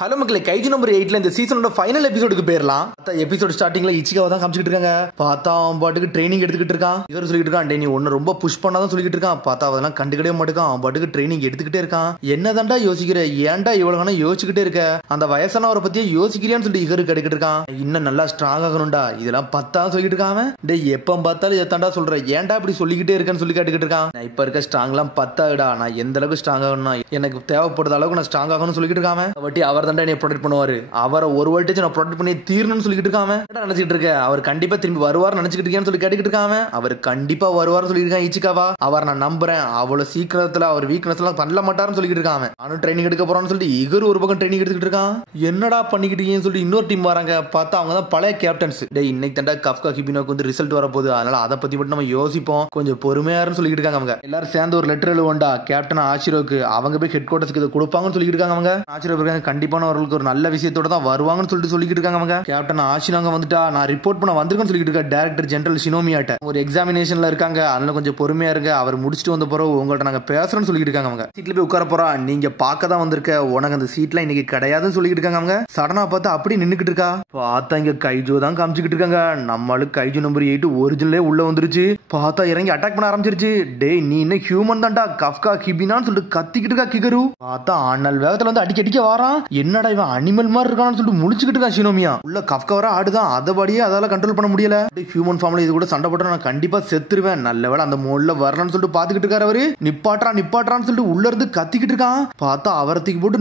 Hello மக்களே, kaiju number 8ல இந்த சீசனோட final எபிசோடுக்கு போயிடலாம். எபிசோட் ஸ்டார்டிங்ல இச்சிகாவை தான் காமிச்சிட்டு இருக்காங்க. பார்த்தா அவன் பாட்டுக்கு ட்ரைனிங் எடுத்துக்கிட்டு இருக்கான். இவர் சொல்லிட்டு இருக்கான், டே நீ ஒன்னு ரொம்ப புஷ் பண்ணாதான் சொல்லிட்டு இருக்கான். பார்த்தா அதெல்லாம் கண்டுக்கிட்டே மாட்டேக்கான். அவன் பாட்டுக்கு ட்ரைனிங் எடுத்துக்கிட்டே இருக்கான். என்னதான்டா யோசிக்கிற, ஏன்டா இவ்வளவு வேணா யோசிச்சுக்கிட்டே இருக்க, அந்த வயசானவரை பத்தியே யோசிக்கிறியான்னு சொல்லிட்டு இவரு கிடைக்கிட்டு இருக்கான். இன்னும் நல்லா ஸ்ட்ராங் ஆகணும்டா, இதெல்லாம் பத்தா சொல்லிட்டு இருக்கான். டே எப்ப பார்த்தாலும் எத்தாண்டா சொல்ற, ஏன்டா இப்படி சொல்லிக்கிட்டே இருக்கேன்னு சொல்லி கேட்டுக்கிட்டு இருக்கான். நான் இப்ப இருக்க ஸ்ட்ராங் எல்லாம் பத்தாடா, நான் எந்த அளவுக்கு ஸ்ட்ராங் ஆகணும்னா எனக்கு தேவைப்படுற அளவுக்கு நான் ஸ்ட்ராங் ஆகணும்னு சொல்லிட்டு இருக்கான். பட் அவர் தான்டா என்னை ப்ரொடெக்ட் பண்ணுவார், அவரை ஒரு வோல்டேஜ் நான் ப்ரொடெக்ட் பண்ணி தீரணும்னு சொல்லிட்டு இருக்காம. நினைச்சிட்டு இருக்க அவர் கண்டிப்பா திரும்பி வருவார் நினைச்சிட்டு இருக்கேன்னு சொல்லி கேட்டுக்கிட்டு இருக்காம. அவர் கண்டிப்பா வருவார்னு சொல்லியிருக்கான் இச்சிகாவா. அவர் நான் நம்புறேன், அவ்வளவு சீக்கிரத்துல அவர் வீக்னஸ் எல்லாம் பண்ணல மாட்டாருன்னு சொல்லிட்டு இருக்காங்க. நானும் ட்ரைனிங் எடுக்க போறான்னு சொல்லிட்டு இகர் ஒரு பக்கம் ட்ரைனிங் எடுத்துக்கிட்டு இருக்கான். என்னடா பண்ணிக்கிட்டீங்கன்னு சொல்லி இன்னொரு டீம் வராங்க. பார்த்தா அவங்க தான் பழைய கேப்டன்ஸ். டே இன்னைக்கு தாண்டா கஃப்கா ஹிபினோக்கு வந்து ரிசல்ட் வரப்போகுது, அதனால அதை பத்தி மட்டும் நம்ம யோசிப்போம், கொஞ்சம் பொறுமையாருன்னு சொல்லிட்டு இருக்காங்க. அவங்க எல்லாரும் சேர்ந்து ஒரு லெட்டர் எழுவண்டா கேப்டன் ஆஷிரோக்கு, அவங்க போய் ஹெட் குவார்டர்ஸ்க்கு இதை கொடுப்பாங்கன்னு சொல்லிட்டு இருக்காங்க. அவங்க ஆஷிரோ இருக்காங்க, கண்டிப்பானவர்களுக்கு ஒரு நல்ல விஷயத்தோட தான் வருவாங்கன்னு சொல்லிட்டு இருக்காங்க. அவங்க கேப்டன் ஆஷினாங்க வந்துட்டா நான் ரிப்போர்ட் பண்ண வந்திருக்கேன்னு சொல்லிட்டு இருக்க டைரக்டர் ஜெனரல் ஷினோமியாட்ட. ஒரு எக்ஸாமினேஷன்ல இருக்காங்க, அதனால கொஞ்சம் பொறுமையா இருங்க, அவர் முடிச்சுட்டு வந்த பிறகு உங்கள்ட்ட நாங்க பேசுறோம்னு சொல்லிட்டு இருக்காங்க. அவங்க சீட்ல போய் உட்கார போறா, நீங்க பார்க்க தான் வந்திருக்க, உனக்கு அந்த சீட்ல இன்னைக்கு கிடையாதுன்னு சொல்லிட்டு இருக்காங்க. அவங்க சடனா பார்த்தா அப்படி நின்னுக்கிட்டு இருக்கா. பார்த்தா இங்க கைஜோ தான் காமிச்சுக்கிட்டு இருக்காங்க. நம்மளுக்கு கைஜோ நம்பர் 8 ஒரிஜினலே உள்ள வந்துருச்சு. பார்த்தா இறங்கி அட்டாக் பண்ண ஆரம்பிச்சிருச்சு. டே நீ இன்னும் ஹியூமன் தான்டா, கஃப்கா ஹிபினான்னு சொல்லிட்டு கத்திக்கிட்டு இருக்கா கிகரு. பார்த்தா அண்ணல் வேகத்துல வந்து அடிக்க வாரான். என்னடா இவன் அனிமல் மாதிரி இருக்கான்னு சொல்லிட்டு முழிச்சுக்கிட்டு இருக்கான் ஷினோமியா. உள்ள கஃப்கா வர ஆடுதான், அதபடியே அதால கண்ட்ரோல் பண்ண முடியல. ஹியூமன் ஃபார்ம்ல இது கூட சண்டை போட்டா நான் கண்டிப்பா செத்துருவேன், நல்ல வேளை அந்த மோட்ல வரலன்னு சொல்லிட்டு பாத்துக்கிட்டு இருக்காரு. அவரு நிப்பாட்டான்னு சொல்லிட்டு உள்ள இருந்து கத்திக்கிட்டு இருக்கான். பார்த்தா அவரத்துக்கு போட்டு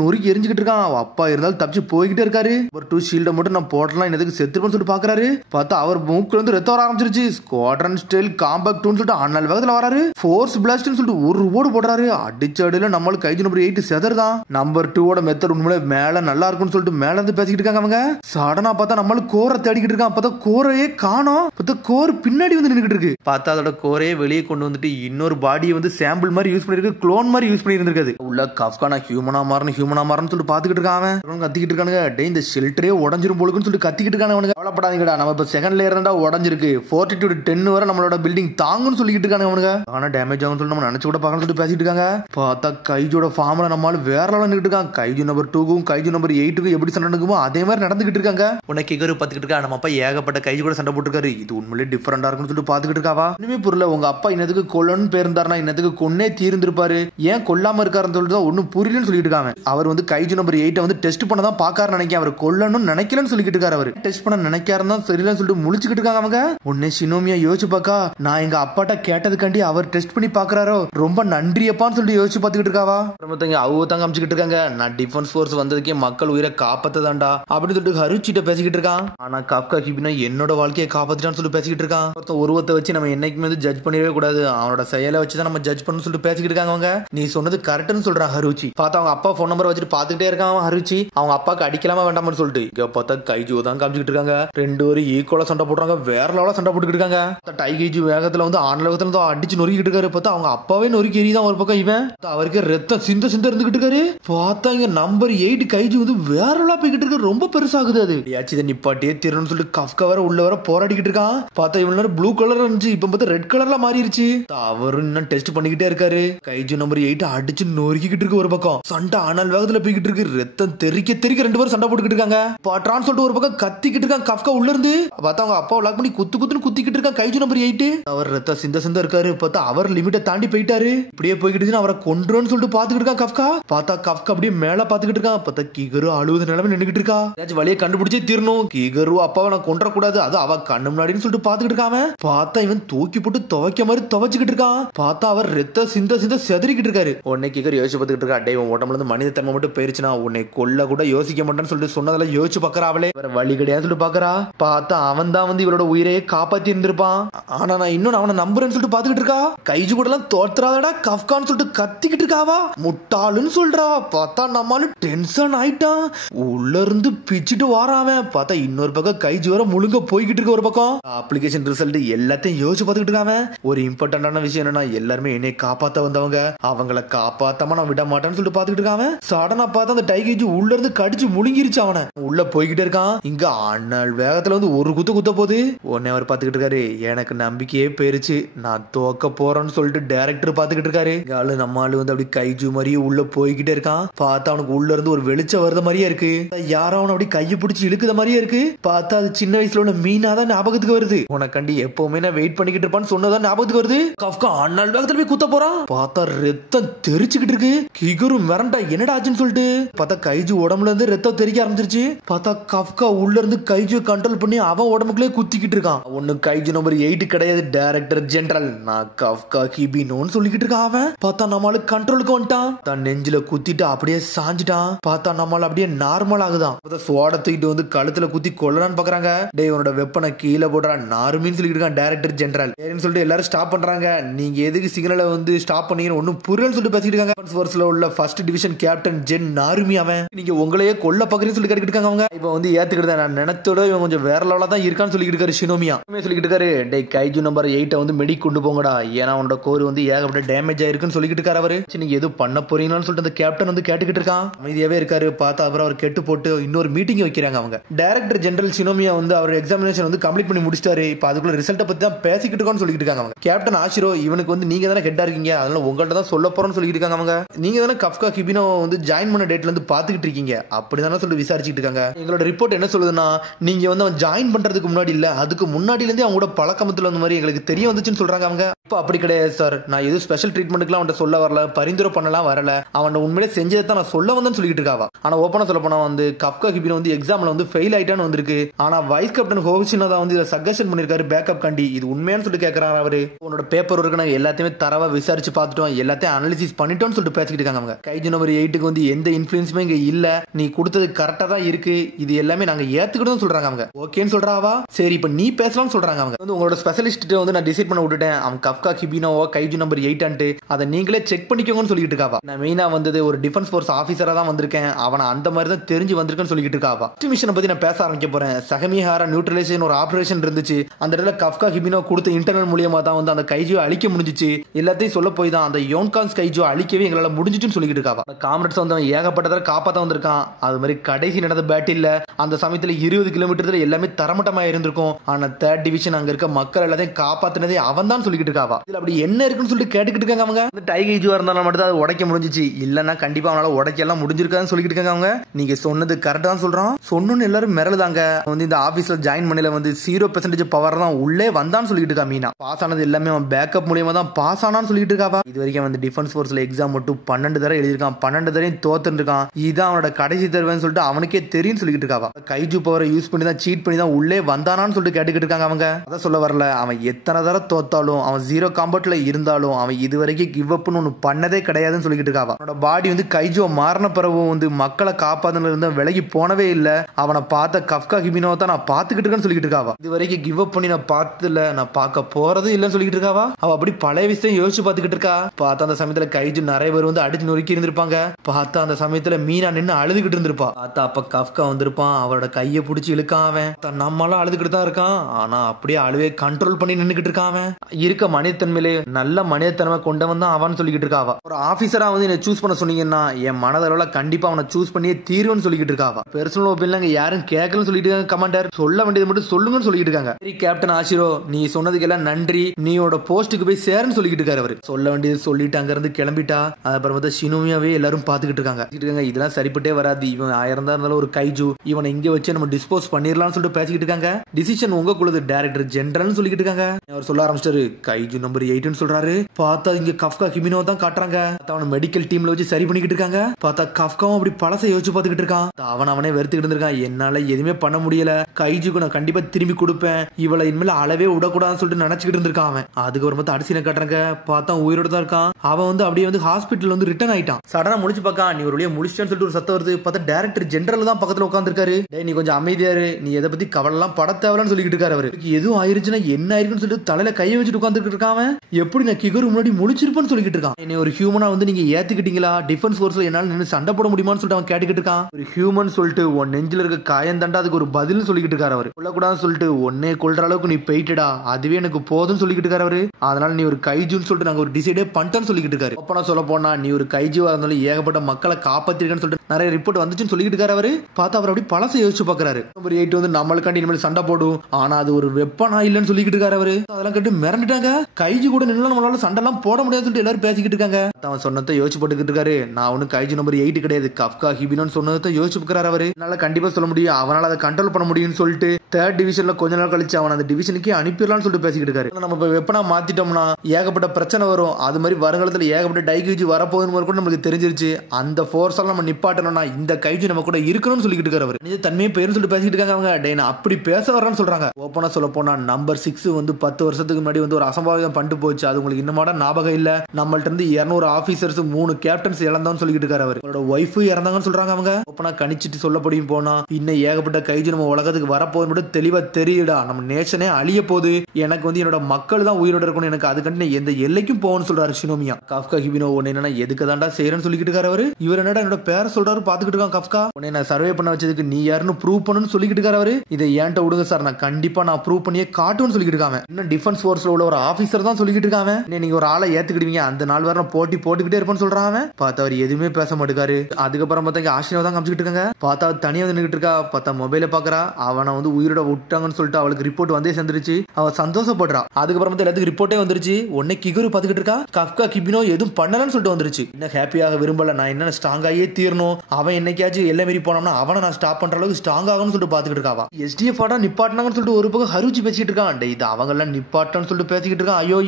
நொறுக்கு எரிஞ்சுக்கிட்டு இருக்கான். அப்பா இருந்தாலும் தப்பிச்சு போய்கிட்டே இருக்காரு. ஒரு 2 ஷீல்ட மட்டும் நான் போட்டலாம், என்னதுக்கு செத்துருப்பேன்னு சொல்லிட்டு பாக்குறாரு. பார்த்தா அவர் மூக்குல இருந்து ரத்தம் வர ஆரம்பிச்சிருச்சு. ஸ்குவாட்ரன் ஸ்டைல் காம்பேக்ட் 2 சொல்லிட்டு அண்ணல் வேகத்துல வராரு. ஃபோர்ஸ் பிளாஸ்ட்னு சொல்லிட்டு ஒரு ஓடு போடுறாரு. அடிச்ச அடியில நம்மளுக்கு கைஜு நம்பர் 8 செதர்தான். நம்பர் 2 மெத்தட் உண்மையிலே மேல நல்லா இருக்கும்னு சொல்லிட்டு மேல இருந்து பேசிக்கிட்டு இருக்காங்க. அவங்க சடனா பார்த்தா நம்மளுக்கு கோரை தேடிக்கிட்டு இருக்கான். பார்த்தா கோரையே காணோம். பார்த்தா கோர் பின்னாடி வந்து நின்னுக்கிட்டு இருக்கு. பார்த்தா அதோட கோரையே வெளியே கொண்டு வந்துட்டு இன்னொரு பாடியை வந்து சாம்பிள் மாதிரி யூஸ் பண்ணிருக்கு, க்ளோன் மாதிரி யூஸ் பண்ணி இருந்திருக்காது. உள்ள கஃப்கா நான் ஹியூமனா மாறணும் சொல்லிட்டு பாத்துக்கிட்டு இருக்காங்க. கத்திக்கிட்டு இருக்கானுங்க. டே இந்த ஷெல்டரே உடஞ்சிரும் போலுக்குன்னு சொல்லிட்டு கத்திக்கிட்டு இருக்காங்க. கவலைப்படாதீங்கடா, நம்ம இப்ப செகண்ட் லேயர் தான்டா உடஞ்சிருக்கு, 42 10 வரை நம்மளோட பில்டிங் தாங்குன்னு சொல்லிட்டு இருக்காங்க. அவனுங்க ஆனா டேமேஜ் ஆகும் சொல்லி நம்ம நினைச்சு கூட பார்க்கணும்னு சொல்லிட்டு பேசிட்டு இருக்காங்க. பார்த்தா கைஜோட ஃபார்ம்ல நம்மளால வேற லெவல்ல நின்னுட்டு இருக்காங்க. கைஜு நம்பர் 2க்கும் கைஜு நம்பர் 8க்கும் எப்படி சண்டை நடக்குமோ அதே மாதிரி நடந்துகிட்டு இருக்காங்க. உனக்கு இகரு பாத்துக்கிட்டு இருக்கா, நம்ம அப்பா ஏகப்பட்ட கைஜு கூட சண்டை போட்டுருக்காரு, இது உண்மையிலே டிஃபரெண்டா இருக்குன்னு சொல்லிட்டு பாத்துக்கிட்டு இருக்காவா. இனிமே புரியல, உங்க அப்பா இன்னத்துக்கு கொல்லன்னு பேருந்தாருனா இன்னத்துக்கு கொன்னே தீர்ந்திருப்பாரு, ஏன் கொல்லாம இருக்காருன்னு சொல்லிட்டு ஒன்னும் புரியலன்னு சொல்லிட்டு இருக்காங்க. அவர் வந்து கைஜு நம்பர் 8 வந்து டெஸ்ட் பண்ண தான் பாக்காரு நினைக்க, அவர் கொல்லணும்னு நினைக்கலன்னு சொல்லிட்டு இருக்காரு. அவர் டெஸ்ட் பண்ண நினைக்காருன்னு தான் சரியில்லைன்னு சொல்லிட்டு முழிச்சுக்கிட்டு இருக்காங்க. அவங்க உன்னை ஷினோமியா யோசிச்சு பாக்கா, நான் எங்க அப்பாட்ட கேட்டதுக்காண்டி அவர் டெஸ்ட் பண்ணி பாக்குறாரோ, ரொம்ப நன்றியப்பான்னு சொல்லிட்டு யோசிச்சு பாத்துக்கிட்டு இருக்காவா. அவங்க தாங்க அமைச்சுக்கிட்டு இருக்காங்க. நான் டிஃபென்ஸ் ஃபோர்ஸ் வந்ததுக்கே மக்கள் உயிரை காப்பாத்ததாண்டா அப்படின்னு சொல்லிட்டு ஹருச்சிட்ட பேசிக்கிட்டு இருக்கான். ஆனா கஃப்கா ஹிபினா என்னோட வாழ்க்கையை காப்பாத்திட்டான்னு சொல்லிட்டு பேசிக்கிட்டு இருக்கான். உருவத்தை வச்சு நம்ம என்னைக்குமே வந்து ஜட்ஜ் பண்ணிடவே கூடாது, அவனோட செயலை வச்சுதான் நம்ம ஜட்ஜ் பண்ணு சொல்லிட்டு பேசிக்கிட்டு இருக்காங்க. அவங்க நீ சொன்னது கரெக்ட்னு சொல்றான் ஹருச்சி. பார்த்தா அவங்க அப்பா போன் நம்பர் வச்சுட்டு பாத்துக்கிட்டே இருக்கான் ஹருச்சி. அவங்க அப்பாக்கு அடிக்கலாமா வேண்டாம்னு சொல்லிட்டு இங்க பார்த்தா கைஜு தான் காமிச்சிட்டு இருக்காங்க. 2 பேரும் ஈக்குவலா சண்டை போடுறாங்க, வேற லெவலா சண்டை போட்டுக்கிட்டு இருக்காங்க. டைகைஜு வேகத்துல வந்து ஆன்லகத்துல வந்து அடிச்சு நொறுக்கிட்டு இருக்காரு. பார்த்தா அவங்க அப்பாவே நொறுக்கி எரிதான் ஒரு பக்கம். இவன் அவருக்கு ரத்தம் சிந்த இருந்துகிட்டு இருக்காரு. பார்த்தா இங்க நம்பர் 8 கைஜு வந்து வேற லெவலா போய்கிட்டு இருக்கு, ரொம்ப பெருசாகுது. அது யாச்சு நிப்பாட்டியே தீரணும்னு சொல்லிட்டு கஃப்கா வர உள்ள வர போராடிக்கிட்டு இருக்கான். பார்த்தா இவ்வளவு நேரம் ப்ளூ கலர் இருந்துச்சு, இப்ப பார்த்தா ரெட் கலர்ல மாறிடுச்சு. அவரும் இன்னும் டெஸ்ட் பண்ணிக்கிட்டே இருக்காரு. கைஜு நம்பர் 8 அடிச்சு நொறுக்கிட்டு இருக்கு ஒரு பக்கம். சண்டை ஆனல் வேகத்துல போய்கிட்டு இருக்கு, ரத்தம் தெறிக்க 2 பேரும் சண்டை போட்டுக்கிட்டு இருக்காங்க. பாட்ரான்னு சொல்லிட்டு ஒரு பக்கம் கத்திக்கிட்டு இருக்காங்க கஃப்கா உள்ள இருந்து. பார்த்தா அவங்க அப்பா லாக் பண்ணி குத்துன்னு குத்திக்கிட்டு இருக்காங்க கைஜு நம்பர் 8. அவர் ரத்தம் சிந்த இருக்காரு. பார்த்தா அவர் லிமிட்டை தாண்டி போயிட்டாரு. இப்படியே போய்கிட்டு அவரை கொன்றுன்னு சொல்லிட்டு பாத்துக்கிட்டு இருக்கான் கஃப்கா. பார்த்தா கஃப்கா அப்படியே மேல பாத்துக்கிட்டு இருக்கான். பார்த்தா கிகரு அழுவது நிலைமை நின்னுகிட்டு இருக்கா. ஏதாச்சும் வழியை கண்டுபிடிச்சே தீரணும், கிகரு அப்பாவை நான் கொன்ற கூடாது, அது அவ கண்ணு முன்னாடின்னு சொல்லிட்டு பாத்துக்கிட்டு இருக்காம. பார்த்தா இவன் தூக்கி போட்டு துவைக்க மாதிரி துவைச்சுக்கிட்டு இருக்கான். பார்த்தா அவர் ரத்த சிந்த செதறிக்கிட்டு இருக்காரு. உன்னை கிகர் யோசிச்சு பார்த்துக்கிட்டு இருக்கா. டே உன் உடம்புல இருந்து மனித தன்மை மட்டும் போயிருச்சுன்னா உன்னை கொல்ல கூட யோசிக்க மாட்டேன்னு சொல்லிட்டு சொன்னதெல்லாம் யோசிச்சு பாக்குறா. அவளே வேற வழி கிடையாது சொல்லிட்டு பாக்குறா. பார்த்தா அவன் தான் வந்து இவரோட உயிரையே காப்பாத்தி இருந்திருப்பான். ஆனா நான் இன்னும் அவனை நம்புறேன்னு சொல்லிட்டு பாத்துக்கிட்டு இருக்கா. கைஜு கூட எல்லாம் தோற்றாதடா கஃப்கான்னு சொல்லிட்டு கத்திக்கிட்டு இருக்காவா. முட்டாளுன்னு சொல்றா. பார்த்தா நம்மளும் டென்ஷன் ஆயிட்டான், உள்ள இருந்து பிச்சுட்டு வாராவன். பார்த்தா இன்னொரு பக்கம் கைஜு வர முழுங்க போய்கிட்டு இருக்க. ஒரு பக்கம் அப்ளிகேஷன் ரிசல்ட் எல்லாத்தையும் யோசிச்சு பாத்துக்கிட்டு இருக்காம. ஒரு இம்பார்ட்டன்டான விஷயம் என்னன்னா, எல்லாருமே என்னை காப்பாத்த வந்தவங்க, அவங்கள காப்பாத்தாம நான் விட மாட்டேன்னு சொல்லிட்டு பாத்துக்கிட்டு இருக்காம. சடனா பார்த்தா அந்த டைகேஜ் உள்ள இருந்து கடிச்சு முழுங்கிருச்சு. அவனை உள்ள போய்கிட்டே இருக்கான். இங்க அண்ணல் வேகத்துல வந்து ஒரு குத்த போது உடனே அவர் பாத்துக்கிட்டு இருக்காரு. எனக்கு எனக்கு நம்பிக்கையே போயிருச்சு, நான் தோக்க போறேன்னு சொல்லிட்டு டைரக்டர் பாத்துக்கிட்டு இருக்காரு. ஆளு நம்ம ஆளு வந்து அப்படி கைஜு மாதிரியே உள்ள போய்கிட்டே இருக்கான். பார்த்தா அவனுக்கு உள்ள இருந்து ஒரு வெளிச்சம் வருத மாதிரியே இருக்கு. யாரும் அவனை அப்படி கையை பிடிச்சி இழுக்குத மாதிரியே இருக்கு. பார்த்தா அது சின்ன வயசுல உள்ள மீனா தான் ஞாபகத்துக்கு வருது. உனக்காண்டி எப்பவுமே நான் வெயிட் பண்ணிக்கிட்டு இருப்பான்னு சொன்னதான் ஞாபகத்துக்கு வருது. கஃப்கா அண்ணாள் வேகத்துல போய் குத்த போறான். பார்த்தா ரத்தம் தெரிச்சுக்கிட்டு இருக்கு. கிகரு மிரண்டா என்னடா ஆச்சுன்னு சொல்லிட்டு பார்த்தா கைஜு உடம்புல இருந்து ரத்தம் தெறிக்க ஆரம்பிச்சிருச்சு. பார்த்தா கஃப்கா உள்ள இருந்து கைஜு கண்ட்ரோல் பண்ணி அவன் உடம்புக்குள்ளே குத்திக்கிட்டு இருக்கான். ஒன்னு கைஜு நம்பர் 8 கிடையாது, டைரக்டர் ஜெனரல், நான் கஃப்கா கிபினோன்னு சொல்லிக்கிட்டு இருக்கான். அவன் பார்த்தா நம்மள கண்ட்ரோலுக்கு வந்துட்டான். தான் நெஞ்சில குத்திட்டு அப்படியே சாஞ்சிட்டான். பார்த்தா நம்மள அப்படியே நார்மல் ஆகுதான். சுவாட தூக்கிட்டு வந்து கழுத்துல குத்தி கொல்லலான்னு பாக்குறாங்க. டேய் உன்னோட வெப்பனை கீழே போடுறா நார்மின்னு சொல்லிட்டு இருக்கான் டைரக்டர் ஜெனரல். சரின்னு சொல்லிட்டு எல்லாரும் ஸ்டாப் பண்றாங்க. நீங்க எதுக்கு சிக்னலை வந்து ஸ்டாப் பண்ணீங்கன்னு ஒன்னும் புரியலன்னு சொல்லிட்டு பேசிட்டு இருக்காங்க. ஃபோர்ஸ்ல உள்ள ஃபர்ஸ்ட் டிவிஷன் கேப்டன் ஜென் நாருமி அவன். நீங்க உங்களையே கொல்ல பாக்குறீங்கன்னு சொல்லி கேட்டுக்கிட்டு இருக்காங்க. அவங்க இப்ப வந்து ஏத்துக்கிட்டு நான் நினைத்தோட இவன் கொஞ்சம் வேற லெவலா தான் இருக்கான்னு சொல்லிட்டு இருக்காரு ஷினோமியா. சொல்லிட்டு இருக்காரு, டே கைஜு நம்பர் 8 வந்து மெடிக் கொண்டு போங்கடா, ஏன்னா அவனோட கோர் வந்து ஏகப்பட்ட டேமேஜ் ஆயிருக்குன்னு சொல்லிட்டு இருக்காரு. அவரு நீங்க எதுவும் பண்ண போறீங்கன்னு சொல்லிட்டு அந்த கேப்டன் வந்து கேட்டுக்கிட்டு இருக்கான். அமைதியாவே இருக்காரு. பார்த்தா அப்புறம் அவர் கெட்டு போட்டு இன்னொரு மீட்டிங் வைக்கிறாங்க. அவங்க டைரக்டர் ஜெனரல் ஷினோமியா வந்து அவர் எக்ஸாமினேஷன் வந்து கம்ப்ளீட் பண்ணி முடிச்சிட்டாரு. இப்ப அதுக்குள்ள ரிசல்ட்டை பத்தி தான் பேசிக்கிட்டு இருக்கோம்னு சொல்லிட்டு இருக்காங்க. அவங்க கேப்டன் ஆஷிரோ, இவனுக்கு வந்து நீங்க தானே ஹெட்டா இருக்கீங்க, அதனால உங்கள்ட்ட தான் சொல்ல போறோம்னு சொல்லிட்டு இருக்காங்க. அவங்க நீங்க தானே கஃப்கா கிபினோ வந்து ஜாயின் பண்ண டேட்ல இருந்து பாத்துக்கிட்டு இருக்கீங்க, அப்படிதானே சொல்லி விசாரிச்சுட்டு இருக்காங்க. எங்களோட ரிப்போர்ட் என்ன சொல்லுதுன்னா, நீங்க வந்து அவன் ஜாயின் பண்றதுக்கு முன்னாடி இல்ல, அதுக்கு முன்னாடில இருந்தே அவங்க கூட பழக்கமத்துல வந்த மாதிரி எங்களுக்கு தெரிய வந்துச்சுன்னு சொல்றாங்க. அவங்க இப்ப அப்படி கிடையாது சார், நான் எதுவும் ஸ்பெஷல் ட்ரீட்மெண்ட்க்குலாம் அவன் சொல்ல வரல, பரிந்துரை பண்ணலாம் வரல, அவன் உண்மையிலே செஞ்சதை தான் நான் சொல்ல வந்தேன்னு சொல்லிட்டு இருக்காவா. ஆனா ஓப்பனா சொல்ல போனா வந்து கஃப்கா கிபினோ வந்து எக்ஸாம்ல வந்து ஃபெயில் ஆயிட்டான்னு வந்திருக்கு. ஆனா வைஸ் கேப்டன் ஹோவிச்சினோ தான் வந்து இதை சஜஷன் பண்ணிருக்காரு பேக்கப் கண்டி. இது உண்மையானு சொல்லிட்டு கேட்கறாரு. அவரு உன்னோட பேப்பர் ஒர்க்கு நாங்க எல்லாத்தையுமே தரவா விசாரிச்சு பார்த்துட்டோம், எல்லாத்தையும் அனாலிசிஸ் பண்ணிட்டோம்னு சொல்லிட்டு பேசிக்கிட்டு இருக்காங்க. அவங்க கைஜு நம்பர் 8க்கு வந்து எந்த இன்ஃபுளுன்ஸுமே இங்க இல்ல, நீ கொடுத்தது கரெக்டா தான் இருக்கு, இது எல்லாமே நாங்க ஏத்துக்கிட்டோம் சொல்றாங்க. அவங்க ஓகேன்னு சொல்றாவா. சரி இப்ப நீ பேசலாம்னு சொல்றாங்க. அவங்க வந்து உங்களோட ஸ்பெஷலிஸ்ட் வந்து நான் டிசைட் பண்ண விட்டுட்டேன், அவன் கஃப்கா கிபினோவா கைஜு நம்பர் 8 ஆன்ட்டு அதை நீங்களே செக் பண்ணிக்கோங்கன்னு சொல்லிட்டு இருக்காவா. நான் மெயினா வந்தது ஒரு டிஃபென்ஸ் ஃபோர்ஸ் ஆபீசரா தான் வந்திருக்கேன், அவனை அந்த மாதிரி தான் தெரிஞ்சு வந்திருக்கேன்னு சொல்லிட்டு இருக்காவா. ஃபர்ஸ்ட் மிஷனை பத்தி நான் பேச ஆரம்பிக்க போறேன். சகமிஹாரா நியூட்ரலைசேஷன் ஒரு ஆபரேஷன் இருந்துச்சு. அந்த இடத்துல கஃப்கா கிபினோ கொடுத்த இன்டர்னல் மூலியமா தான் வந்து அந்த கைஜுவை அழிக்க முடிஞ்சிச்சு. எல்லாத்தையும் சொல்ல போய் தான் அந்த யோன்கான்ஸ் கைஜுவை அழிக்கவே எங்களால முடிஞ்சிட்டுன்னு சொல்லிட்டு இருக்காவா. காம்ரேட்ஸ் வந்து அவன் ஏகப்பட்டதை காப்பாத்த வந்திருக்கான். அது மாதிரி கடைசி நடந்த பேட்டில் அந்த சமயத்துல 20 கிலோமீட்டர் எல்லாமே தரமட்டமா இருந்திருக்கும். ஆனா தேர்ட் டிவிஷன் அங்க இருக்க மக்கள் எல்லாத்தையும் காப்பாத்தினதே அவன் தான் சொல்லிட்டு இருக்காவா. இதுல அப்படி என்ன இருக்குன்னு சொல்லிட்டு கேட்டுக்கிட்டு இருக்காங்க. அவங்க டைகர் கைஜுவா இருந்தாலும் மட்டும் தான் உடைக்க முடிஞ்சிச்சு, இல்லன்னா கண்டிப்பா அவனால உடைக்க எல்லாம் முடிஞ்சிருக்கான்னு சொல்லிட்டு இருக்காங்க. அவங்க நீங்க சொன்னது கரெக்டா தான் சொல்றான், சொன்னு எல்லாரும் மிரளுதாங்க. வந்து இந்த ஆபீஸ்ல ஜாயின் பண்ணல வந்து 0% பவர் தான் உள்ளே வந்தான்னு சொல்லிட்டு இருக்கா. மீனா பாஸ் ஆனது எல்லாமே அவன் பேக்கப் மூலியமா தான் பாஸ் ஆனான்னு சொல்லிட்டு இருக்காவா. இது வரைக்கும் வந்து டிஃபென்ஸ் ஃபோர்ஸ்ல எக்ஸாம் மட்டும் 12 தடவை எழுதிருக்கான், 12 தடவையும் தோத்துட்டு இருக்கான். இதுதான் அவனோட கடைசி தருவேன்னு சொல்லிட்டு அவனுக்கே தெரியும் சொல்லிட்டு இருக்காவா. கைஜு பவரை யூஸ் பண்ணி தான் சீட் பண்ணி தான் உள்ளே வந்தானான்னு சொல்லிட்டு கேட்டுக்கிட்டு இருக்காங்க. அவங்க அதான் சொல்ல வரல, அவன் எத்தனை தடவை தோத்தாலும், அவன் 0 காம்பட்ல இருந்தாலும் அவன் இதுவரைக்கும் கிவ் அப்னு ஒன்னு பண்ணதே கிடையாதுன்னு சொல்லிட்டு இருக்காவா. அவனோட பாடி வந்து கைஜுவை மாறின பிறகு வந்து மக்களை காப்பாதுல இருந்து விலகி போனவே இல்லை. அவனை பார்த்த கஃப்கா கிபினோ தான் நான் பாத்துக்கிட்டு இருக்கேன்னு சொல்லிட்டு இருக்காவா. இது வரைக்கும் கிவ் அப் பண்ணி நான் பார்த்ததில்ல, நான் பார்க்க போறது இல்லைன்னு சொல்லிட்டு இருக்காவா. அவ அப்படி பழைய விஷயம் யோசிச்சு பாத்துக்கிட்டு இருக்கா. பார்த்தா அந்த சமயத்துல கைஜு நிறைய பேர் வந்து அடிச்சு நொறுக்கி இருந்திருப்பாங்க. பார்த்தா அந்த சமயத்துல மீனா நின்று அழுதுகிட்டு இருந்திருப்பா. பார்த்தா அப்ப கஃப்கா வந்திருப்பான், அவரோட கையை பிடிச்சி இழுக்கான். அவன் நம்மளாம் அழுதுகிட்டு தான் இருக்கான், ஆனா அப்படியே அழுவே கண்ட்ரோல் பண்ணி நின்னுகிட்டு இருக்கான். அவன் இருக்க மனிதத்தன்மையிலே நல்ல மனிதத்தன்மை கொண்டவன் தான் அவன் சொல்லிக்கிட்டு இருக்காவா. ஒரு ஆபீசரா வந்து என்ன சூஸ் பண்ண சொன்னீங்கன்னா என் மனதளவுல கண்டிப்பா அவனை சூஸ் பண்ணியே தீர்வுன்னு சொல்லிக்கிட்டு இருக்காவா. பெர்சனல் ஒப்பீனியன் யாரும் கேட்கலன்னு சொல்லிட்டு இருக்காங்க. கமாண்டர் சொல்ல வேண்டியது மட்டும் சொல்லுங்கன்னு சொல்லிட்டு இருக்காங்க. சரி கேப்டன் ஆஷிரோ, நீ சொன்னதுக்கெல்லாம் நன்றி, நீயோட போஸ்ட்டுக்கு போய் சேருன்னு சொல்லிட்டு இருக்காரு. அவரு சொல்ல வேண்டியது சொல்லிட்டு அங்க இருந்து கிளம்பிட்டா. அப்புறம் வந்து ஷினோமியாவே எல்லாரும் பாத்துக்கிட்டு இருக்காங்க. இதெல்லாம் சரிப்பட்டே வராது, இவன் 1000 தான் இருந்தாலும் ஒரு கைஜு, இவனை இங்க வச்சு நம்ம டிஸ்போஸ் பண்ணிடலாம்னு சொல்லிட்டு பேசிக்கிட்டு இருக்காங்க. டிசிஷன் உங்களுக்குள்ளது, டைரக்டர் ஜெனரல்னு சொல்லிட்டு இருக்காங்க. அவர் சொல்ல ஆரம்பிச்சாரு, கைஜு நம்பர் 8ன்னு சொல்றாரு. பார்த்தா இங்க கஃப்கா கிபினோ தான் காட்டுறாங்க. அவன மெடிக்கல் டீம்ல வச்சு சரி பண்ணிக்கிட்டு இருக்காங்க. பார்த்தா கஃப்காவும் அப்படி பழசை யோசிச்சு பார்த்துக்கிட்டு இருக்கான். அவனே வெறுத்துக்கிட்டு இருக்கான், என்னால எதுவுமே பண்ண முடியல, கைஜுக்கு நான் கண்டிப்பா திரும்பி கொடுப்பேன், இவளை இனிமேல் அளவே விடக்கூடாதுன்னு சொல்லிட்டு நினைச்சுக்கிட்டு இருந்திருக்கான். அவன் அதுக்கு ஒரு மத்த அடிசினை காட்டுறாங்க. பார்த்தா உயிரோட தான் இருக்கான். அவன் வந்து அப்படியே வந்து ஹாஸ்பிட்டல் வந்து ரிட்டர்ன் ஆயிட்டான். சடனா முடிச்சு பார்க்க நீ ஒரு வழியா முடிச்சிட்டேன்னு சொல்லிட்டு ஒரு சத்தம் வருது. பார்த்தா டைரக்டர் ஜெனரல் தான் பக்கத்துல உட்காந்துருக்காரு. நீ கொஞ்சம் அமைதியாரு, நீ எதை பத்தி கவலைலாம் பட தேவைன்னு சொல்லிட்டு இருக்காரு. அவரு எதுவும் ஆயிருச்சுன்னா என்ன ஆயிருக்குன்னு சொல்லிட்டு தலையில கையை வச்சுட்டு உட்காந்துட்டு இருக்கான். எப்படி நான் கிகரு முன்னாடி முடிச்சிருப்பேன்னு சொல்லிட்டு இருக்கான். என்ன ஒரு ஹியூமனா வந்து நீங்க ஏத்துக்கிட்டீங்களா, டிஃபென்ஸ் ஃபோர்ஸ்ல என்னால நின்று சண்டை போட முடியுமான்னு சொல்லிட்டு அவன் கேட்டுக்கிட்டு இருக்கான். ஒரு ஹியூமன் சொல்லிட்டு உன் நெஞ்சில இருக்க காயம் தண்டா அதுக்கு ஒரு பதில் சொல்லிக்கிட்டு இருக்காரு. அவரு கொல்லக்கூடாதுன்னு சொல்லிட்டு ஒன்னே கொல்ற அளவுக்கு நீ போயிட்டடா, அதுவே எனக்கு போதும்னு சொல்லிக்கிட்டு இருக்காரு. அவரு அதனால நீ ஒரு கைஜுன்னு சொல்லிட்டு நாங்க ஒரு டிசைடே பண்ணிட்டேன்னு சொல்லிக்கிட்டு இருக்காரு. அப்ப நான் சொல்ல போனா நீ ஒரு கைஜுவா இருந்தாலும் ஏகப்பட்ட மக்களை காப்பாத்திருக்கேன்னு சொல்லிட்டு நிறைய ரிப்போர்ட் வந்துச்சுன்னு சொல்லிட்டு இருக்காரு அவரு. பார்த்தா அவர் அப்படி பழசை யோசிச்சு பாக்குறாரு. நம்பர் 8 வந்து நம்மளுக்காண்டி இனிமேல் சண்டை போடும், ஆனா அது ஒரு வெப்பனா இல்லன்னு சொல்லிட்டு இருக்காரு அவரு. அதெல்லாம் கேட்டு மிரண்டுட்டாங்க. கைஜி கூட நின்று நம்மளால சண்டை எல்லாம் போட முடியாதுன்னு சொல்லிட்டு எல்லாரும் பேசிக்கிட்டு இருக்காங்க. அவன் சொன்னதை யோசிச்சு போட்டுக்கிட்டு இருக்காரு. நான் ஒன்னும் கைஜி நம்பர் 8 கிடையாது, கஃப்கா ஹிபினோன்னு சொன்னதை யோசிச்சு பாக்குறாரு அவரு. என்னால கண்டிப்பா சொல்ல முடியும், அவனால அதை கண்ட்ரோல் பண்ண முடியும்னு சொல்லிட்டு 3rd டிவிஷன்ல கொஞ்ச நாள் கழிச்சு அவன் அந்த டிவிஷனுக்கே அனுப்பிடலாம்னு சொல்லிட்டு பேசிக்கிட்டு இருக்காரு. நம்ம இப்ப வெப்பனா மாத்திட்டோம்னா ஏகப்பட்ட பிரச்சனை வரும், அது மாதிரி வருங்காலத்துல ஏகப்பட்ட டைகேஜி வரப்போகுதுன்னு கூட நமக்கு தெரிஞ்சிருச்சு. அந்த ஃபோர்ஸ் எல்லாம் நம்ம நிப்பாட்டணும்னா இந்த கைஜி நம்ம கூட இருக்கணும்னு சொல்லிட்டு இருக்காரு அவர். இது தன்மையை பேருன்னு சொல்லிட்டு பேசிட்டு இருக்காங்க அவங்க. டே நான் அப்படி பேச வர்றேன்னு சொல்றாங்க. ஓப்பனா சொல்ல போனா நம்பர் 6 வந்து 10 வருஷத்துக்கு முன்னாடி வந்து ஒரு அசம்பாவிதம் பண்ணிட்டு போச்சு. அது உங்களுக்கு இன்னமாட ஞாபகம் இல்ல. நம்மள்ட்ட இருந்து 200 ஆபீசர்ஸ் 3 கேப்டன்ஸ் இழந்தான்னு சொல்லிட்டு இருக்காரு அவர். அவரோட ஒய்ஃபு இறந்தாங்கன்னு சொல்றாங்க அவங்க. ஓப்பனா கணிச்சிட்டு சொல்லப்படியும் போனா இன்னும் ஏகப்பட்ட கைஜி நம்ம உலகத்துக்கு வரப்போகுது மட்டும் தெளிவா தெரியுடா. நம்ம நேஷனே அழிய போகுது, எனக்கு வந்து என்னோட மக்கள் தான் உயிரோட இருக்கணும், எனக்கு அதுக்கண்டு எந்த எல்லைக்கும் போகணும்னு சொல்றாரு ஷினோமியா. கஃப்கா ஹிபினோ ஒன்னு என்னன்னா எதுக்கு தாண்டா செய்யறேன்னு சொல்லிட்டு இருக்காரு அவரு. இவர் என்னடா என்னோட பேரை சொல்றாரு பாத்துக்கிட்டு இருக்கான். கஃப்கா உன்னை நான் சர்வே பண்ண வச்சதுக்கு நீ யாருன்னு ப்ரூவ் பண்ணணும்னு சொல்லிட்டு இருக்காரு அவரு. இதை ஏன்ட்ட விடுங்க சார், நான் கண்டிப்பா நான் ப்ரூவ் பண்ணியே காட்டுன்னு சொல்லிட்டு இருக்காங்க. இன்னும் டிஃபென்ஸ் ஃபோர்ஸ்ல உள்ள ஒரு ஆபீசர் தான் சொல்லிட்டு இருக்காங்க. நீங்க ஒரு ஆளை ஏத்துக்கிடுவீங்க, அந்த நாள் வர போட்டி போட்டுக்கிட்டே இருப்பேன்னு சொல்றாங்க. பார்த்தா அவர் எதுவுமே பேச மாட்டேங்காரு. அதுக்கப்புறம் பார்த்தா ஆஷினா தான் காமிச்சிட்டு இருக்காங்க. பார்த்தா தனியா நின்றுட்டு இருக்கா. பார்த்தா மொபைல பாக்குறா. அவனை வந்து உயிரோட விட்டாங்கன்னு சொல்லிட்டு அவளுக்கு ரிப்போர்ட் வந்தே சேர்ந்துருச்சு. அவ சந்தோஷப்படுறா. அதுக்கப்புறம் எல்லாத்துக்கும் ரிப்போர்ட்டே வந்துருச்சு. உடனே கிகுரு பாத்துக்கிட்டு இருக்கா. கஃப்கா ஹிபினோ எதுவும் பண்ணலன்னு சொல்லிட்டு வந்துருச்சு. இன்னும் ஹாப்பியாக விரும்பல, நான் என்ன ஸ்ட்ராங் ஆகியே தீரணும், அவன் என்னைக்காச்சும் எல்லை மீறி போனோம்னா அவனை நான் ஸ்டாப் பண்ற அளவுக்கு ஸ்ட்ராங் ஆகும்னு சொல்லிட்டு பாத்துக்கிட்டு இருக்காவா. SDF ஆடா நிப்பாட்டினாங்கன்னு சொல்லிட்டு ஒரு பக்கம் ஹருச்சி பேசிட்டு இருக்கான். இது அவங்க எல்லாம் நிப்பாட்டான்னு சொல்லிட்டு பேசிக்கிட்டு இருக்கான். ஐயோ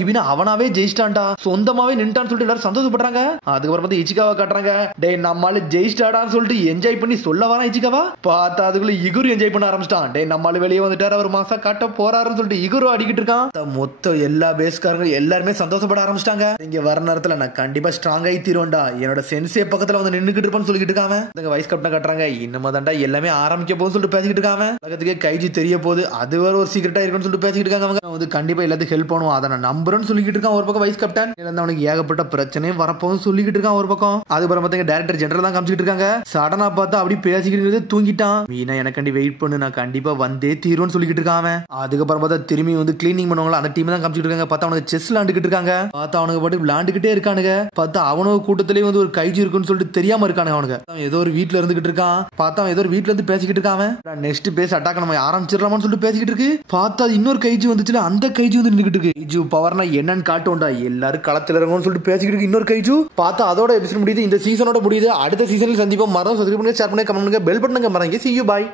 ஹிபினா அவனாவே ஜெயிச்சிட்டான்டா, சொந்தமாவே நின்ட்டான்னு சொல்லிட்டு எல்லாரும் சந்தோஷப்படுறாங்க. அதுக்கப்புறம் பார்த்து இச்சிகாவா காட்டுறாங்க. டே நம்மால ஜெயிச்சிட்டாடான்னு சொல்லிட்டு என்ஜாய் பண்ணி சொல்ல வரான் இச்சிகாவா. பார்த்தா அதுக்குள்ள இகுரு என்ஜாய் பண்ண ஆரம்பிச்சிட்டான். டே நம்மால வெளியே வந்துட்டாரு, அவர் மாசா காட்ட போறாருன்னு சொல்லிட்டு இகுரு அடிக்கிட்டு இருக்கான். மொத்தம் எல்லா பேஸ்காரங்க எல்லாருமே சந்தோஷப்பட ஆரம்பிச்சிட்டாங்க. இங்க வர நேரத்துல நான் கண்டிப்பா ஸ்ட்ராங் ஆகி தீருவேன்டா, என்னோட சென்சே பக்கத்துல வந்து நின்னுக்கிட்டு இருப்பான்னு சொல்லிட்டு இருக்காங்க. வைஸ் கேப்டன் காட்டுறாங்க. இன்னமா தாண்டா எல்லாமே ஆரம்பிக்க போகுதுன்னு சொல்லிட்டு பேசிக்கிட்டு இருக்காங்க. உலகத்துக்கே கைஜி தெரிய போகுது, அது வேற ஒரு சீக்கிரட்டா இருக்குன்னு சொல்லிட்டு பேசிக்கிட்டு இருக்காங்க. அவங்க வந்து கண்டிப்பா எல்லாத்துக்கும் ஹெல்ப் பண்ணுவோம், அதை நான் நம்புறேன்னு சொல்லிக்கிட்டு இருக்கான் ஒரு பக்கம் வைஸ் கேப்டன். அவனுக்கு ஏகப்பட்ட பிரச்சனையும் வரப்போகுது சொல்லிக்கிட்டு இருக்கான் ஒரு பக்கம். அதுக்கப்புறம் பார்த்தீங்க டைரக்டர் ஜெனரல் தான் காமிச்சிட்டு இருக்காங்க. சடனா பார்த்தா அப்படி பேசிக்கிட்டு தூங்கிட்டான். மீனா எனக்காண்டி வெயிட் பண்ணு, நான் கண்டிப்பா வந்தே தீருன்னு சொல்லிக்கிட்டு இருக்கான். அதுக்கப்புறம் பார்த்தா திரும்பி வந்து கிளீனிங் பண்ணுவாங்களா அந்த டீம் தான் காமிச்சிட்டு இருக்காங்க. பார்த்தா அவனுக்கு செஸ் விளாண்டுக்கிட்டு இருக்காங்க. பார்த்தா அவனுக்கு பாட்டு விளாண்டுக்கிட்டே இருக்கானுங்க. பார்த்தா அவனுக்கு கூட்டத்திலேயே வந்து ஒரு கைஜி இருக்குன்னு சொல்லிட்டு தெரியாம இருக்கானுங்க. அவனுக்கு ஏதோ ஒரு வீட்டுல இருந்துகிட்டு இருக்கான். பார்த்தா ஏதோ ஒரு வீட்டுல இருந்து பேசிக்கிட்டு இருக்கான். நெக்ஸ்ட் பேஸ் அட்டாக் நம்ம ஆரம்பிச்சிடலாமான்னு சொல்லிட்டு பேசிக்கிட்டு இருக்கு. பார்த்தா இன்னொரு கைஜி வந்துச்சுல, அந்த கைஜி வந்து நின்னுக்கிட்டு இருக்கு. கைஜு பவர்னா என்னன்னு காட்டும்டா, எல்லாரும் களத்துல இறங்கணும்னு சொல்லிட்டு பேசிக்கிட்டு இருக்கு இன்னொரு கைஜு. பார்த்தா அதோட எபிசோட் முடியுது, இந்த சீசனோட முடியுது. அடுத்த சீசன்ல சந்திப்போம். மரம் சப்ஸ்கிரைப் பண்ணுங்க, ஷேர் பண்ணுங்க, கமெண்ட் பண்ணுங்க, பெல் பட்டனுங்க மறங்க. See you, bye.